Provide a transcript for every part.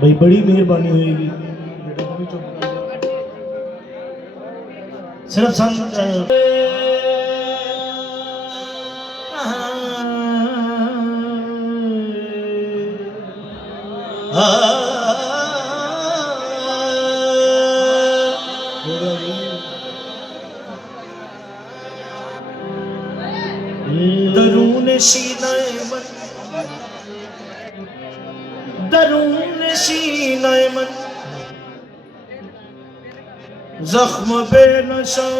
भाई बड़ी मेहरबानी होगी सिर्फ संत दरून सीनाए मन दरून सीनाए मन जख्म बेनशाज़दाई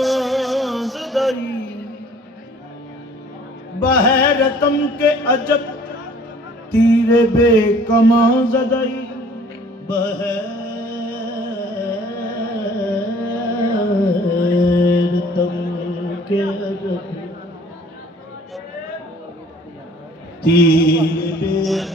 बहरतम के अजब तीरे बेकमा ज़दाई बहरतम के अजब तीरे बेकमा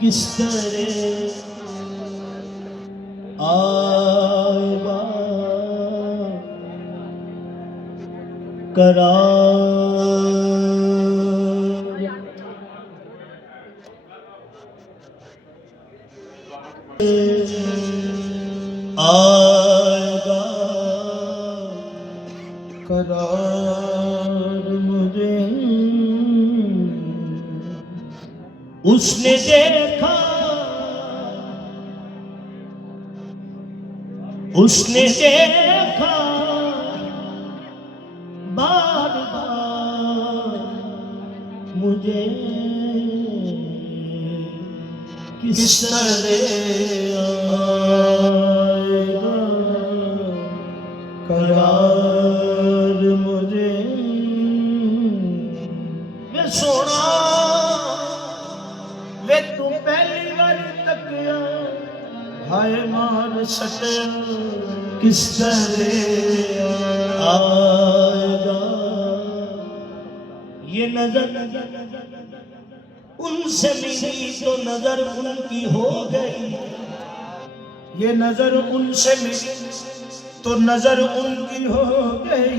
किस तरह आएगा करार आएगा करार मुझे उसने देखा बार बार मुझे किस तरह आएगा करार मुझे वे सोना वे तू पहली बार तकिया हाय मार सटे किस तरह आएगा ये नजर उनसे मिली तो नजर उनकी हो गई ये नजर उनसे मिली तो नजर उनकी हो गई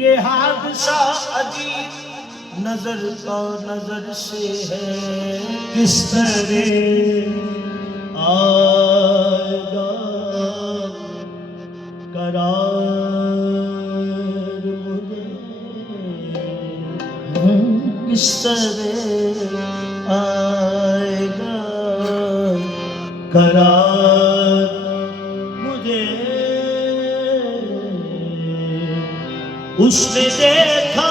ये हादसा अजीब नजर का नजर से है किस तरह आएगा करार मुझे किस तरह आएगा करार मुझे उसने देखा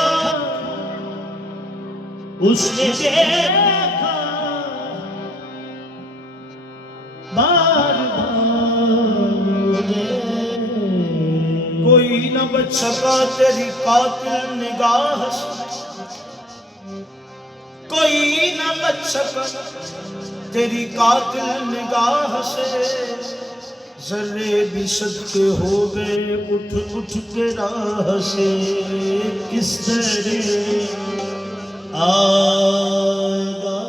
बार बार कोई न बच बच सका तेरी कातिल निगाह से, कोई न बच सका तेरी कातिल निगाह से। जर्रे भी सदके हो गए उठ उठ के राह से, किस तरह आगा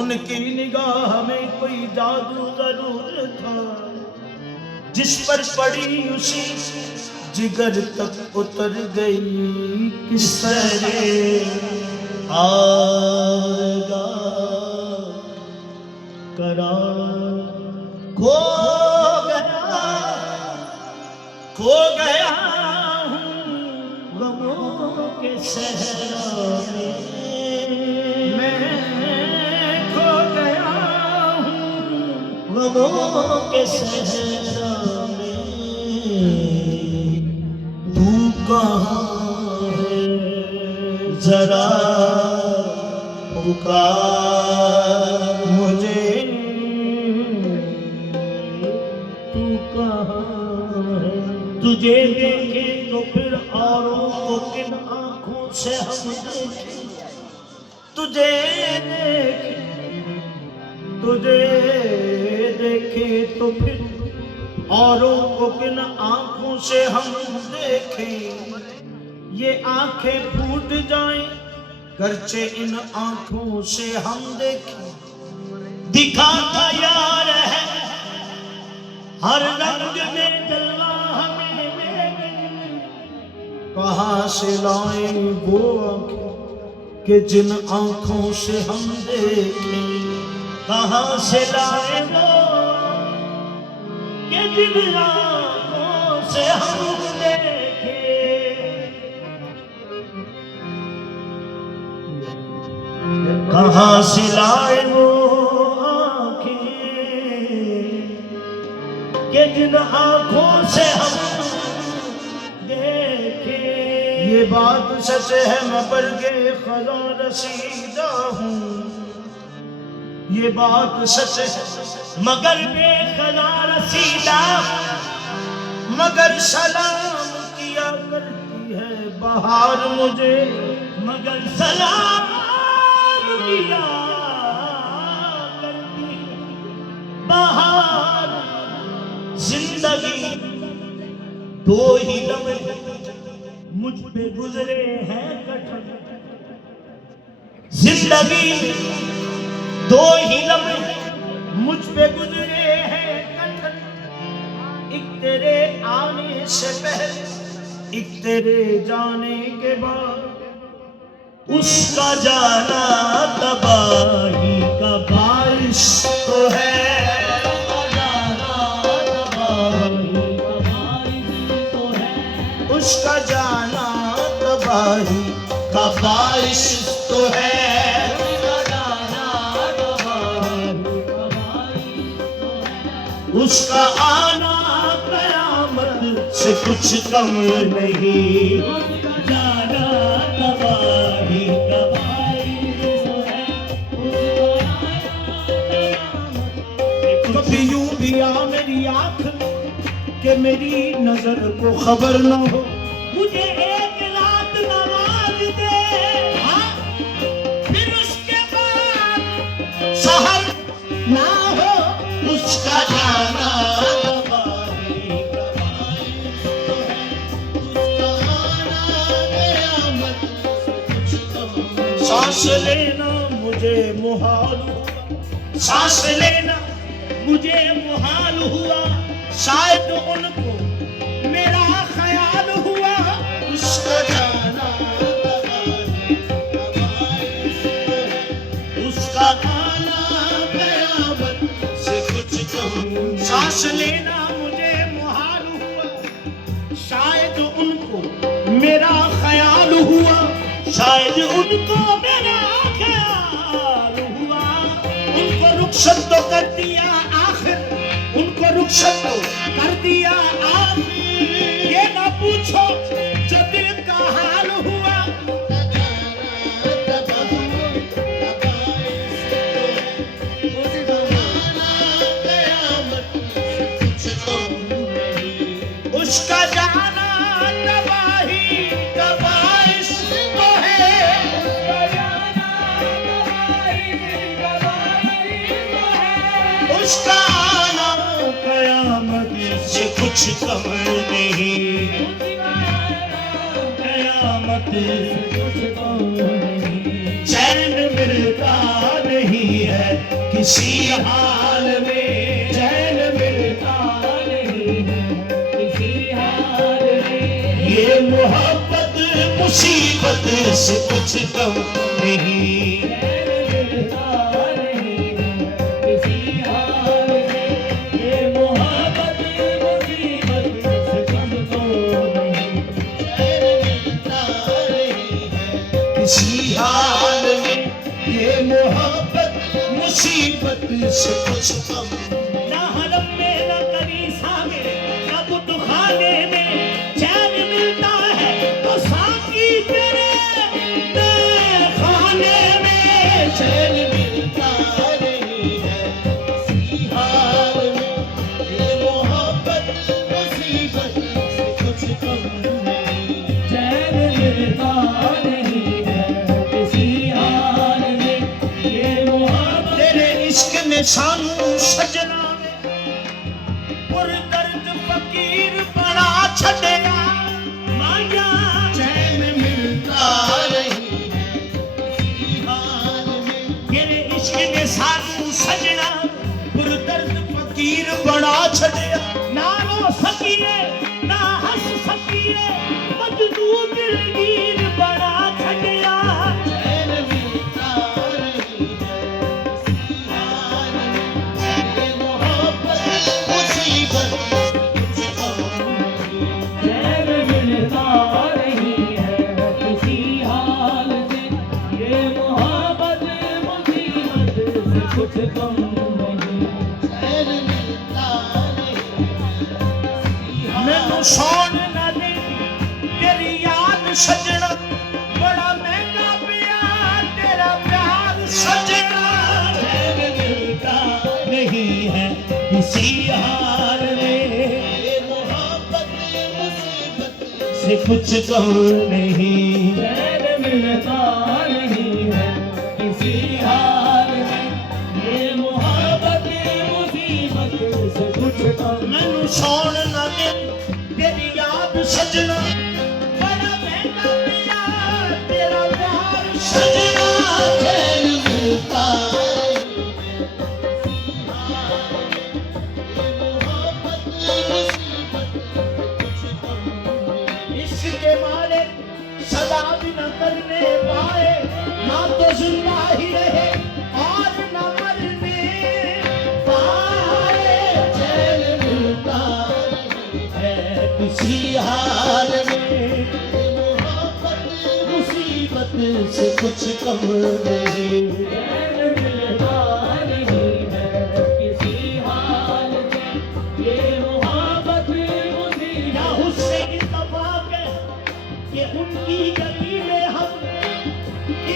उनकी निगाह में कोई जादू जरूर था, जिस पर पड़ी उसी जिगर तक उतर गई। किस तरह आगा करा खो गया हूँ गमों के सहरा में, मैं खो गया हूँ गमों के सहरा में। तू कहाँ है जरा पुकार मुझे, तुझे देखे तो फिर औरों को किन आँखों से हम देखें, तुझे देखे तो फिर औरों को किन आँखों से हम देखें। ये आँखें फूट जाएं गर्चे इन आँखों से हम देखें। दिखाता यार है हर रंग में जलवा हमें, कहाँ से लाएं वो आँखें कि जिन आँखों से हम देखें। कहाँ से लाएं वो कि जिन आँखों से हम देखें। कहाँ से लाएं वो कि जिन आँखों से हम देखे। ये बात सच है मैं बरगे खज़ा रसीदा हूँ, ये बात सच है मगर बेखज़ा रसीदा, मगर सलाम किया करती है बहार मुझे, मगर सलाम किया करती बहार। जिंदगी दो ही लम्हे मुझ पे गुजरे हैं कठिन, जिंदगी दो ही लम्हे मुझ पे गुजरे हैं कठिन। एक तेरे आने से पहले एक तेरे जाने के बाद, उसका जाना तबाही का बारिश तो है। उसका जाना तबाही का बारिश तो है। उसका आना कयामत से कुछ कम नहीं। जाना तबाही का बारिश है। कभी यूं भी आ मेरी आँख कि मेरी नजर को खबर न हो, मुझे एक रात नवाज दे, फिर उसके बाद सहर ना हो। उसका जाना तबाही का बारिश तो है, उसका आना कयामत से कुछ कम। सांस लेना मुझे मुहाल हुआ, सांस लेना मुझे मुहाल हुआ। शायद उनको मेरा ख्याल हुआ। उसका जाना उसका आना कयामत से कुछ कम। सांस लेना मुझे मुहाल हुआ, शायद उनको मेरा ख्याल हुआ। शायद उनको मेरा ख्याल हुआ। उनको रुखसत तो कर दिया आखिर, उनको रुखसत तो कर दिया आखिर। ये ना पूछो जो दिल का हाल हुआ। उसका कुछ कम नहीं, कयामत से कुछ कम नहीं। चैन मिलता नहीं है किसी हाल में, चैन मिलता नहीं है किसी हाल में। ये मोहब्बत मुसीबत से कुछ कम नहीं, किसी हाल में। ये मोहब्बत मुसीबत से कुछ कम। ना हरम में ना कलीसा में ना बुतखाने में चैन मिलता है तो साकी तेरे खाने में चैन मिलता नहीं है किसी हाल में। ये मोहब्बत मुसीबत से कुछ कम नहीं, चैन मिलता नहीं है किसी हाल में। ये मोहब्बत तेरे इश्क ने सानू सजना पुरदर्द फकीर बड़ा छड़िया माया। चैन मिलता नहीं है किसी हाल में। तेरे इश्क ने सानू सजना पुरदर्द फकीर बड़ा छड़िया। ना रो सकिए ना हंस सकिए मजनू दिलगीर बड़ा छड़िया। चैन मिलता नहीं है किसी हाल में। ये मोहब्बत मुसीबत से कुछ कम नहीं, चैन मिलता नहीं है किसी हाल से। ये मोहब्बत मुसीबत से कुछ कम नहीं, चैन मिलता नहीं है किसी हाल। मैनू सौन ना दे तेरी याद सजना बड़ा महंगा पिया तेरा प्यार सजना। चैन मिलता नहीं है किसी हाल में। ये मोहब्बत मुसीबत से कुछ कम नहीं, चैन मिलता नहीं है किसी हाल में। ये मोहब्बत मुसीबत से कुछ कम। मैनू सौन ना दे तेरी याद सजना बड़ा महंगा पिया तेरा प्यार सजना। चैन मिलता नहीं है किसी हाल में। ये मोहब्बत मुसीबत से कुछ कम नहीं। इसके मारे सदा भी न करने पाए ना तो जिंदा ही रहे और न मरने पाए। चैन मिलता नहीं है किसी हाल में। ये मोहब्बत मुसीबत से कुछ कम नहीं, चैन मिलता नहीं है किसी हाल में। ये मोहब्बत मुसीबत। या हुस्से इत्तफाक है कि उनकी गली में हम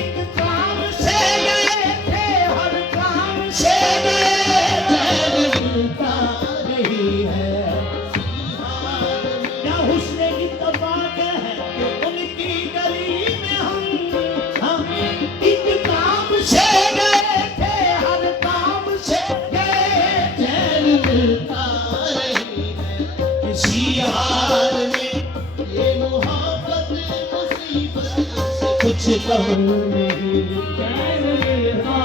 एक काम से गए थे हर काम से गए। चैन मिलता नहीं है किसी हाल में। या हुस्ने इत्तफाक है कि उनकी गली में हम एक काम से गए थे हर काम से गए। चैन मिलता नहीं है किसी हाल में। ये मोहब्बत मुसीबत से कुछ कम नहीं, चैन मिलता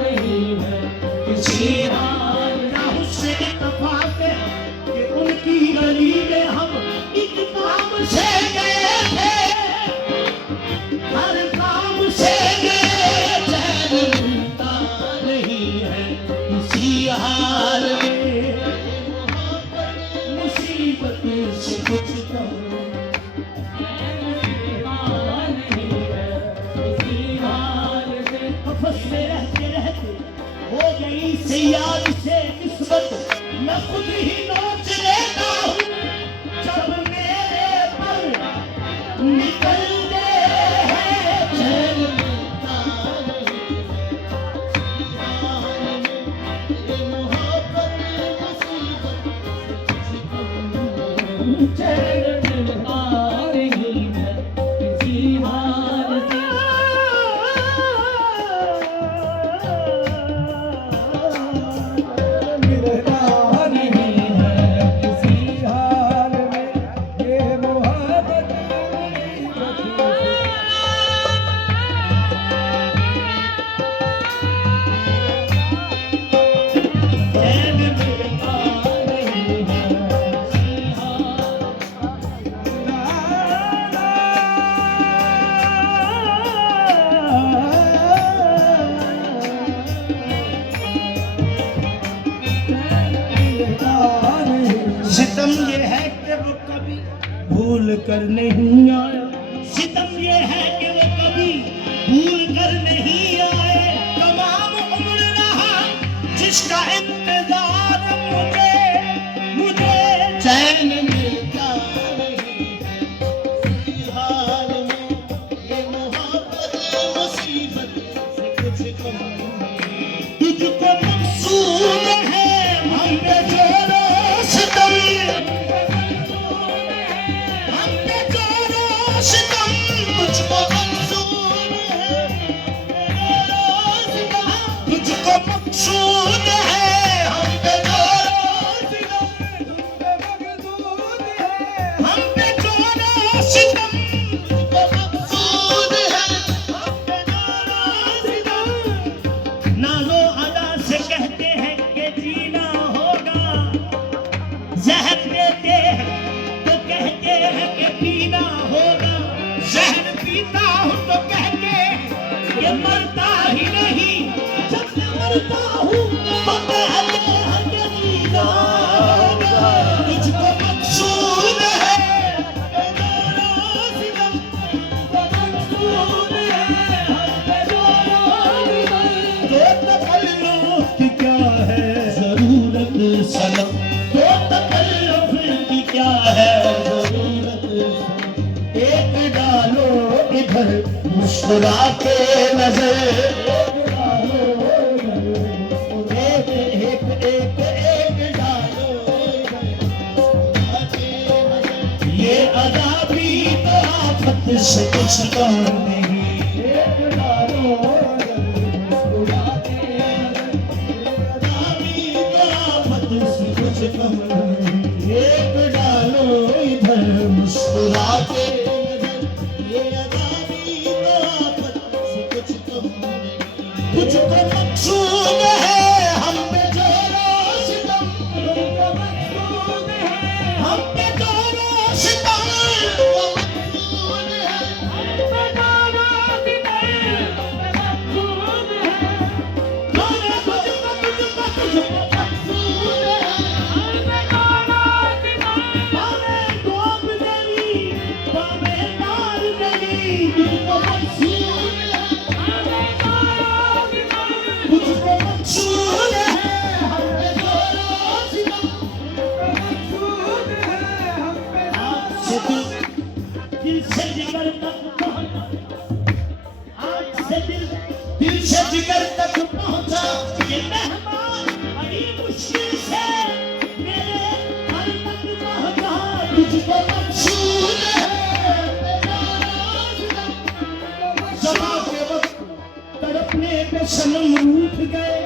नहीं है किसी हाल। ना हुस्से इत्तफाक है कि उनकी गली में हम एक काम से गए थे हर काम से गए। चैन मिलता नहीं है किसी हाल में। ये मोहब्बत मुसीबत से कुछ कम में रहते रहते हो गई से याद से निस्बत मैं खुद ही नोच लेता हूँ जब मेरे पर निकलते हैं। चैन मिलता नहीं है किसी हाल में। ये मोहब्बत मुसीबत से कुछ कम नहीं, चैन मिलता नहीं है किसी हाल से। मिलता नहीं है किसी हाल भूल कर नहीं आया। सितम ये है कि वो कभी भूल कर नहीं आए। तमाम उम्र रहा जिसका इंतजार मुझे चैन मिलता नहीं इसी हाल में। ये मोहब्बत मुसीबत से कुछ कम नहीं। तुझको मकसूद है हम पे जोरो सितम, हम पे जोरो सितम। तुझको मकसूद है तुझको मकसूद है हम पे जोरो सितम, हम पे जोरो सितम। तुझको मकसूद है हम पे जोरो सितम। नालो अदा से कहते हैं कि जीना होगा, जहर देते हैं तो कहते हैं कि पीना होगा। जहर पीता हूँ तो कहते हैं कि मरता ही नहीं। जब मैं मरता हूँ तो कहते हैं कि जीना होगा। तुझको मकसूद है तुझको मकसूद है तो तकल्लुफ की क्या है जरूरत सनम, तो तकल्लुफ की क्या है जरूरत। एक डालो इधर मुस्कुरा के नजर, एक एक एक एक डालो इधर मुस्कुरा के नजर। ये अदा भी तो आफत से कुछ कम नहीं। एक डालो इधर मुस्कुरा के नजर, ये अदा भी तो आफत से कुछ कम नहीं। एक डालो इधर मुस्कुरा के नजर, ये अदा भी तो आफत से कुछ कम नहीं। तुझको मकसूद है हम पे जोरो सितम, तुझको मकसूद है हम पे जोरो सितम। तुझको मकसूद है हम पे जोरो सितम, मकसूद है तुझको मकसूद है हम पे जोरो सितम। हमें गोब देवी हमें तार देवी, तुझको मकसूद है हमें जोरो सितम। तुझको मकसूद है हम पे जोरो सितम, मकसूद है हम पे जोरो सितम। दिल से जिगर तक पहुंचा, आज से दिल से जिगर तक पहुंचा ये मेहमान बड़ी मुश्किल से मेरे घर तक पहुंचा। तुझको मकसूद है सभा के वक्त तड़पने पे सनम रूठ गए,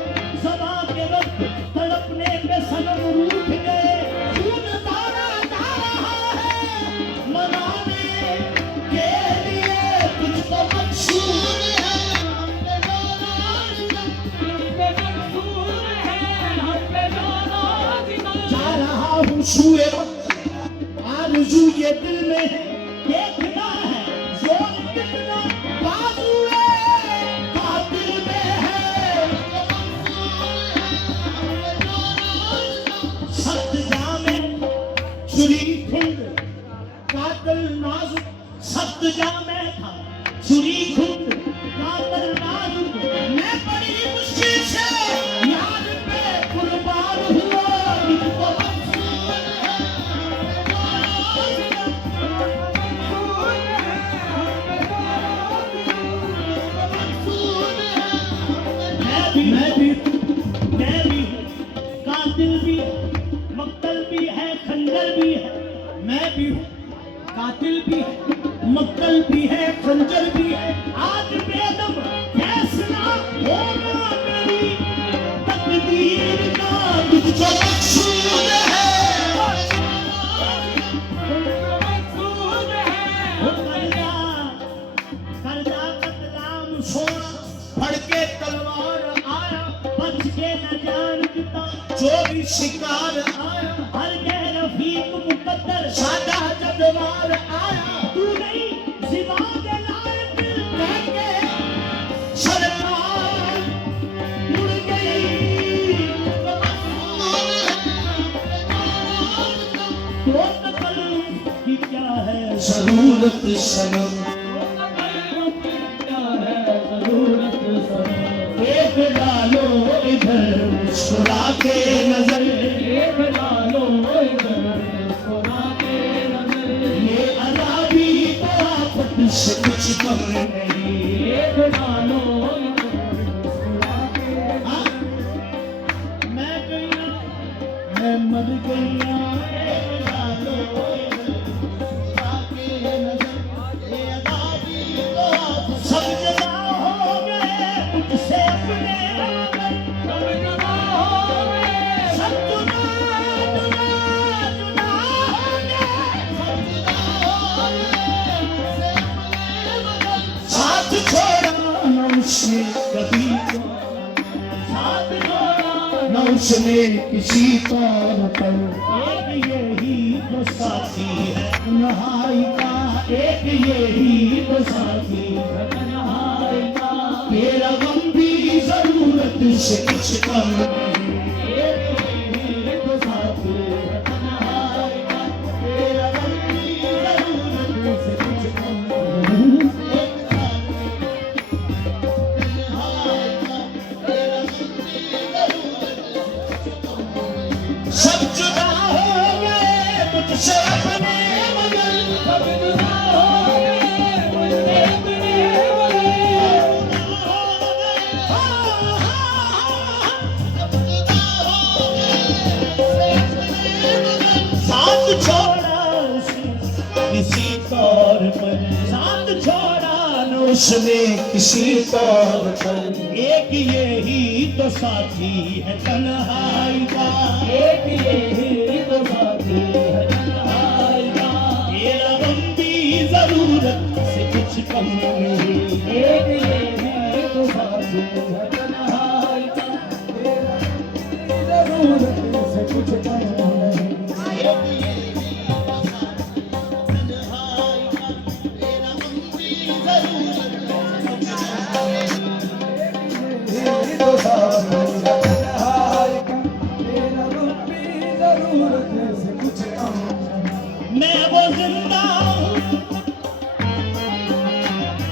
सभा के वक्त तड़पने पे सनम रूठ गए। खून धारा जा रहा है मनाने के लिए। तुझको मकसूद है हम पे जोरो सितम, तुझको मकसूद है हम पे जोरो सितम। जा रहा हूँ सूए वक्त आरज़ू ये दिल में है, देखना है जोर कितना बाजुए कातिल में है। सख्त जामे छुरी खुंड कातिल नाजुक, सख्त जामे था छुरी खुंड कातिल नाजुक। मैं बड़ी मुश्किल से यार पे कुर्बान हुआ। तुझको मकसूद है मैं भी कातिल भी मक्तल भी है खंजर भी है। मैं भी कातिल भी है मक्तल भी है खंजर भी है। आज बेदम फैसला होगा मेरी तकदीर का। तुझको मकसूद है कर्जा कतलाम सोना फड़ के तलवार आया, बच के न जान पिता जो भी शिकार आया। हर के रफीक मुकद्दर सादा जदवार आया। तू नहीं सिवा के लायक कह के सरकार मुड़ गई। तो तकल्लुफ की क्या है जरूरत सनम, देख डालो इधर मुस्कुरा के नजर, देख डालो इधर मुस्कुरा के नजर, ये अदा भी तो आफत से कुछ कम नहीं, देख डालो इधर मुस्कुरा के नजर। मैं गया मैं मर गया, देख डालो इधर मुस्कुरा के नजर, ये अदा भी तो आफत सब जगह हो गए मुझसे अपने आंगन, सब जुदा हो गए, सब जुदा जुदा जुदा हो गए, सब जुदा हो गए मुझसे अपने आंगन। साथ छोड़ा न उसने कभी को, साथ छोड़ा न उसने किसी तौर पर, एक यही तो साथी है तन्हाई का, एक यही तो साथी है तन्हाई का, तेरा गम भी जरूरत से कुछ कम नहीं, एक यही तो साथी है तन्हाई का, तेरा गम भी जरूरत से कुछ कम नहीं, एक साथी तन्हाई का, तेरा गम भी जरूरत से कुछ कम नहीं। सब जुदा हो गए मुझसे अपने मगर, सब जुदा हो गए मुझसे अपने मगर, साथ छोड़ा किसी तौर पर, साथ छोड़ा न उसने किसी तौर पर, एक यही तो साथी है तन्हाई का, एक यही तो साथी है तन्हाई का, तेरा गम भी जरूरत से कुछ कम नहीं, एक यही तो साथी है तन्हाई का, तेरा गम भी जरूरत से कुछ कम नहीं, एक यही तो साथी है तन्हाई का, तेरा गम भी जरूरत से कुछ कम नहीं, यही तो साथी है तन्हाई का, तेरा गम भी जरूरत से कुछ कम नहीं। मैं वो जिंदा हूँ,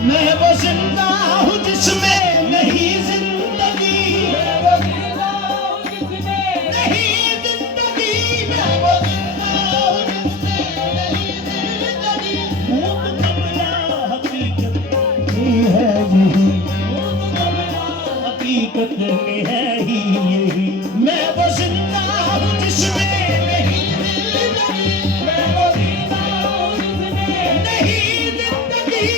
मैं वो जिंदा हूँ जिसमें नहीं जिंदगी, मैं वो जिंदा हूँ जिसमें नहीं जिंदगी, मैं वो जिंदा हूँ जिसमें नहीं जिंदगी, भूत कमला हकीकत में है यही, भूत कमला हकीकत में है ही यही, मैं वो जिंदा हूँ जिसमें नहीं जिंदगी, मैं वो जिंदा हूँ जिसमें नहीं जिंदगी,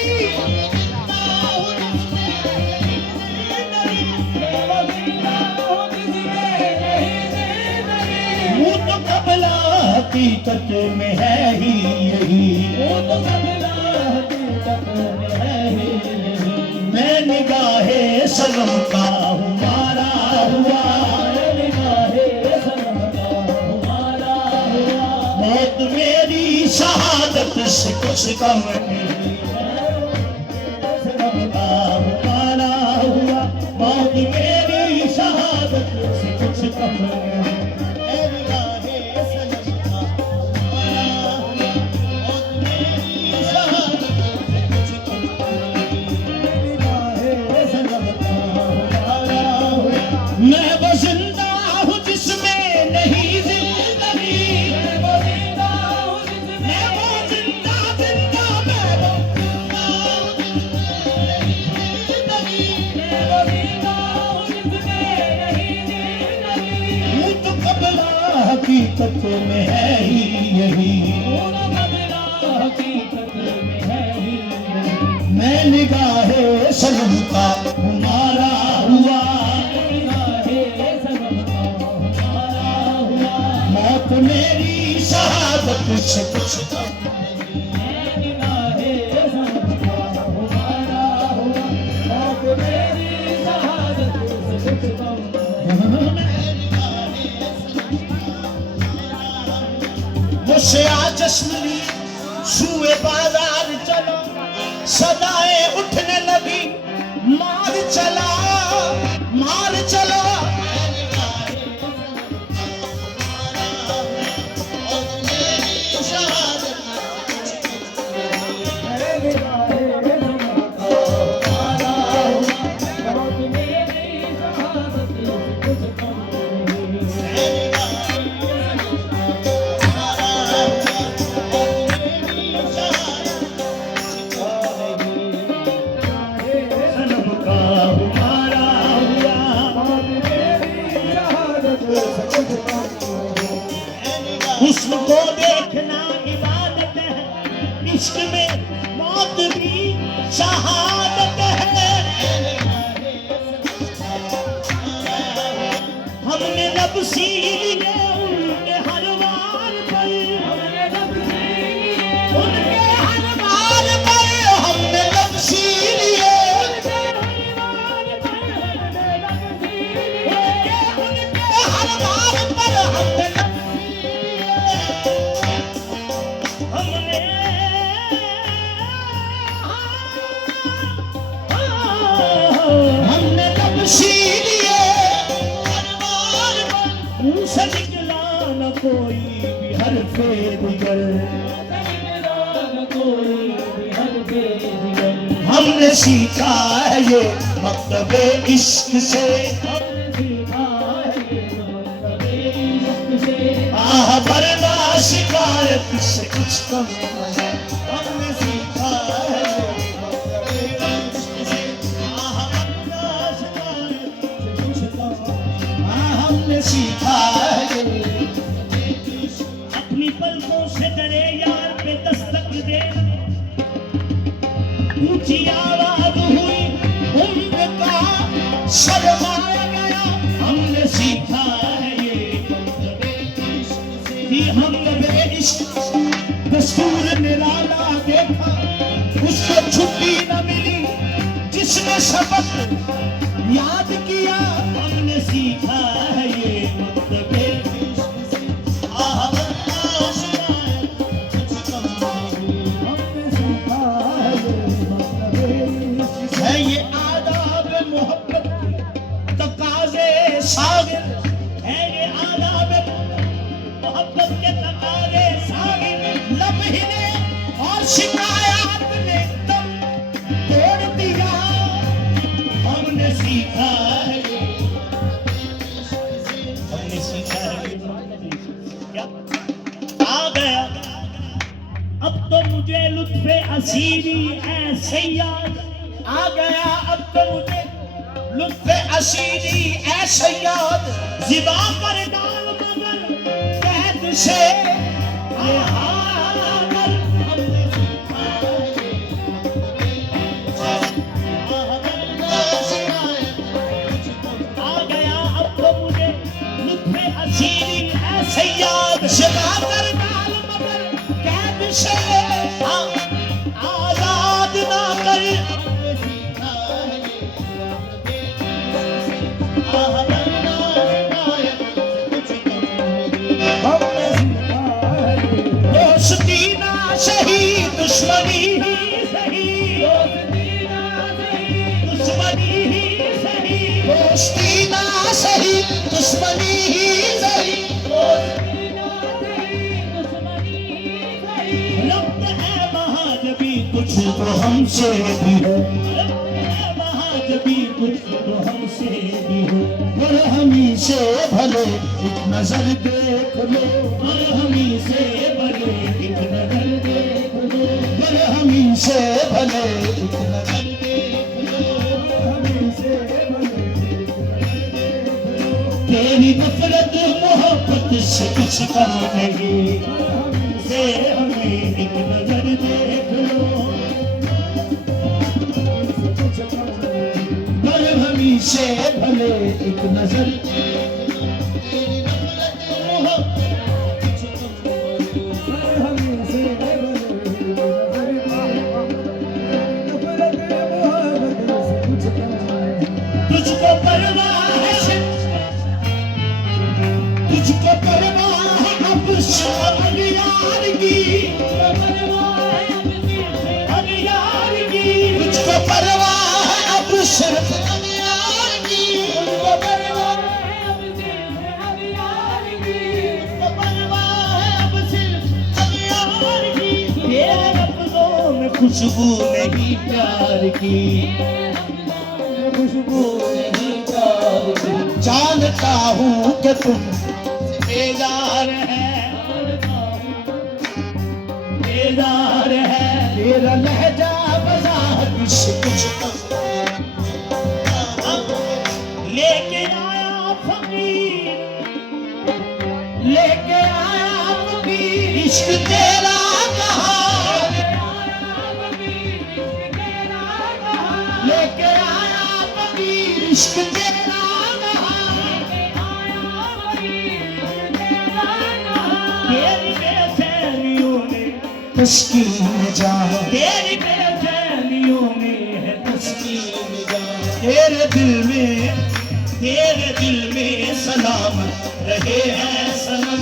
हकीकत में है ही यही, वो तो कमला हकीकत में है ही यही, मैं निगाहे सनम का हूँ मारा हुआ, मैं निगाहे सनम का हूँ मारा हुआ, मौत मेरी शहादत से कुछ कम नहीं, सनम का हूँ मारा हुआ, मौत मेरी शहादत से कुछ कम नहीं, मैं वो जिंदा हूँ जिसमें नहीं जिंदगी, मैं वो जिंदा हूँ जिसमें, मैं वो जिंदा जिंदा, मैं वो जिंदा हूँ जिसमें नहीं जिंदगी, मैं वो जिंदा हूँ जिसमें नहीं जिंदगी, वो तो कबला हकीकत में है ही यही, वो तो कबला हकीकत में है ही यही, मैं निगाहे सनम का हूँ मारा हुआ, मौत मेरी शहादत से कुछ कम नहीं, मैं निगाहे सनम का हूँ मारा हुआ, मौत मेरी शहादत से कुछ कम नहीं, मैं निगाहे सनम का हूँ मारा हुआ, मुझसे आज जश्न सुए बाजार चलो, सदाएं उठने लगी, मार चला मार चला, हुस्न को देखना इबादत है, इश्क में मौत भी शहादत है। हमने लब सी लिए उनके हर वार पर, उनके हर वार पर हमने लब सी लिए, उनके हर वार पर हमने कोई भी हर्फ दिगर, हमने सीखा है ये मकतबे इश्क से, आह बरना शिकायत से कुछ कम है। हमने सीखा है ये मकतबे इश्क से, आह बरना शिकायत से कुछ कम है। हमने सीखा है पलकों से डरे यार पे दस्तक दे, ऊंची आवाज हुई उम्र का शर्माया गया। हमने सीखा है ये कि हमने इश्क दस्तूर निराला देखा, उसको छुट्टी न मिली जिसने सबक याद किया। हमने सीखा है ये सागिर है, ये आदाब मोहब्बत के तकाज़े सागिर। लम्हे ने और शिकायत ने दम तोड़ दिया। हमने सीखा है, हमने सीखा है क्या आ गया। अब तो मुझे लुत्फ़े असीरी ऐसे याद आ गया। अब तो मुझे लुत्फ़े असीरी ऐसे याद, ज़िबा कर डाल मगर कैद से आ गया। अब तो मुझे लुत्फ़े असीरी ऐसे याद, ज़िबा कर डाल मगर कैद से आज़ाद ना कर। दोस्ती ना सही दुश्मनी ही सही, दुश्मनी ही सही, दोस्ती ना सही दुश्मनी ही सही, रब्त है वहाँ जबी कुछ तो हमसे भी हो, वहाँ जबी कुछ तो हमसे भी हो। और हमी से भले एक नजर देख लो, और हमी से भले एक नजर देख लो, और हमी से भले एक नजर देख लो, हमी से भले एक नजर देख लो। तेरी नफरत मोहब्बत से कुछ कम नहीं, से हमें एक नजर देख लो। से भले एक नजर तुझको परवाह है, तुझको परवाह है अब शाम यार की, अब यार की तुझको परवाह है अब सिर्फ खुशबू नहीं प्यार की, खुशबू नहीं प्यार की। जानता हूँ कि तुम बेजार है, बेजार है। तेरा लहजा बजा कुछ लेके आया फकीर, लेके आया फकीर, इश्क तेरा कहाँ, लेके आया फकीर, इश्क तेरा कहाँ, तेरी बेचैनियों में तस्कीन जान, तेरी बेचैनियों में है तस्कीन जान। तेरे दिल में सलामत रहे हैं सनम,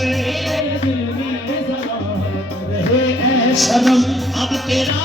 रहे हैं सनम। अब तेरा